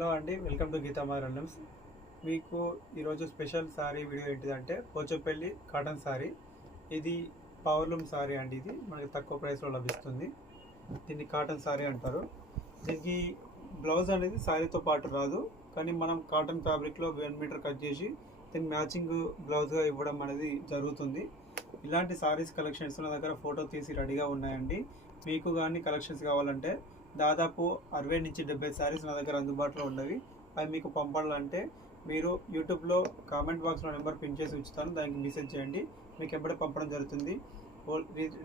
Hello అండి, welcome to గీతామార్ రండమ్స్. మీకు ఈరోజు స్పెషల్ సారీ వీడియో ఏంటిదంటే పోచంపల్లి కాటన్ సారీ. ఇది పవర్లూమ్ సారీ అండి. ఇది మనకి తక్కువ ప్రైస్లో లభిస్తుంది. దీన్ని కాటన్ సారీ అంటారు. దీనికి బ్లౌజ్ అనేది సారీతో పాటు రాదు, కానీ మనం కాటన్ ఫ్యాబ్రిక్లో 1 మీటర్ కట్ చేసి దీన్ని మ్యాచింగ్ బ్లౌజ్గా ఇవ్వడం అనేది జరుగుతుంది. ఇలాంటి సారీస్ కలెక్షన్స్ నా దగ్గర ఫోటో తీసి రెడీగా ఉన్నాయండి. మీకు కానీ కలెక్షన్స్ కావాలంటే దాదాపు 60 నుంచి 70 సారీస్ నా దగ్గర అందుబాటులో ఉన్నవి. అవి మీకు పంపాలంటే మీరు యూట్యూబ్లో కామెంట్ బాక్స్లో నెంబర్ పిన్ చేసి ఉంచుతాను, దానికి మెసేజ్ చేయండి. మీకు ఎప్పుడే పంపడం జరుగుతుంది.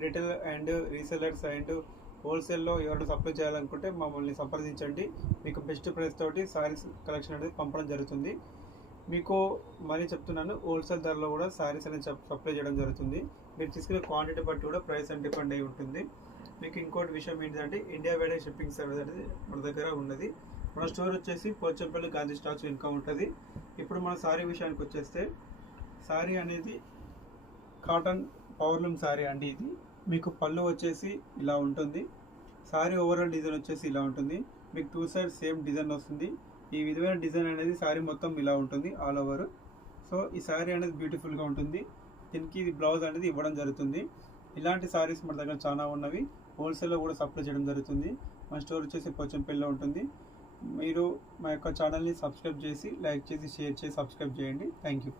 రిటైల్ అండ్ రీసెలర్స్ అండ్ హోల్సేల్లో ఎవరైనా సప్లై చేయాలనుకుంటే మమ్మల్ని సంప్రదించండి. మీకు బెస్ట్ ప్రైస్ తోటి సారీస్ కలెక్షన్ అనేది పంపడం జరుగుతుంది. మీకు మరీ చెప్తున్నాను, హోల్సేల్ ధరలో కూడా సారీస్ అనేది సప్లై చేయడం జరుగుతుంది. మీరు తీసుకునే క్వాంటిటీ బట్టి కూడా ప్రైస్ అని డిపెండ్ అయి ఉంటుంది. మీకు ఇంకోటి విషయం ఏంటంటే ఇండియా వైడ్ షిప్పింగ్ సర్వీస్ అనేది మన దగ్గర ఉన్నది. మన స్టోర్ వచ్చేసి పోచంపల్లి గాంధీ స్టాచ్యూ వెనుక ఉంటుంది. ఇప్పుడు మన సారీ విషయానికి వచ్చేస్తే, సారీ అనేది కాటన్ పవర్లూమ్ సారీ అండి. ఇది మీకు పళ్ళు వచ్చేసి ఇలా ఉంటుంది. సారీ ఓవరాల్ డిజైన్ వచ్చేసి ఇలా ఉంటుంది. మీకు 2 సైడ్ సేమ్ డిజైన్ వస్తుంది. ఈ విధమైన డిజైన్ అనేది సారీ మొత్తం ఇలా ఉంటుంది ఆల్ ఓవర్. సో ఈ సారీ అనేది బ్యూటిఫుల్గా ఉంటుంది. దీనికి ఇది బ్లౌజ్ అనేది ఇవ్వడం జరుగుతుంది. ఇలాంటి సారీస్ మన దగ్గర చాలా ఉన్నవి. హోల్సేల్లో కూడా సప్లై చేయడం జరుగుతుంది. మన స్టోర్ వచ్చేసి పోచంపల్లిలో ఉంటుంది. మీరు మా యొక్క ఛానల్ని సబ్స్క్రైబ్ చేసి, లైక్ చేసి, షేర్ చేసి సబ్స్క్రైబ్ చేయండి. Thank you.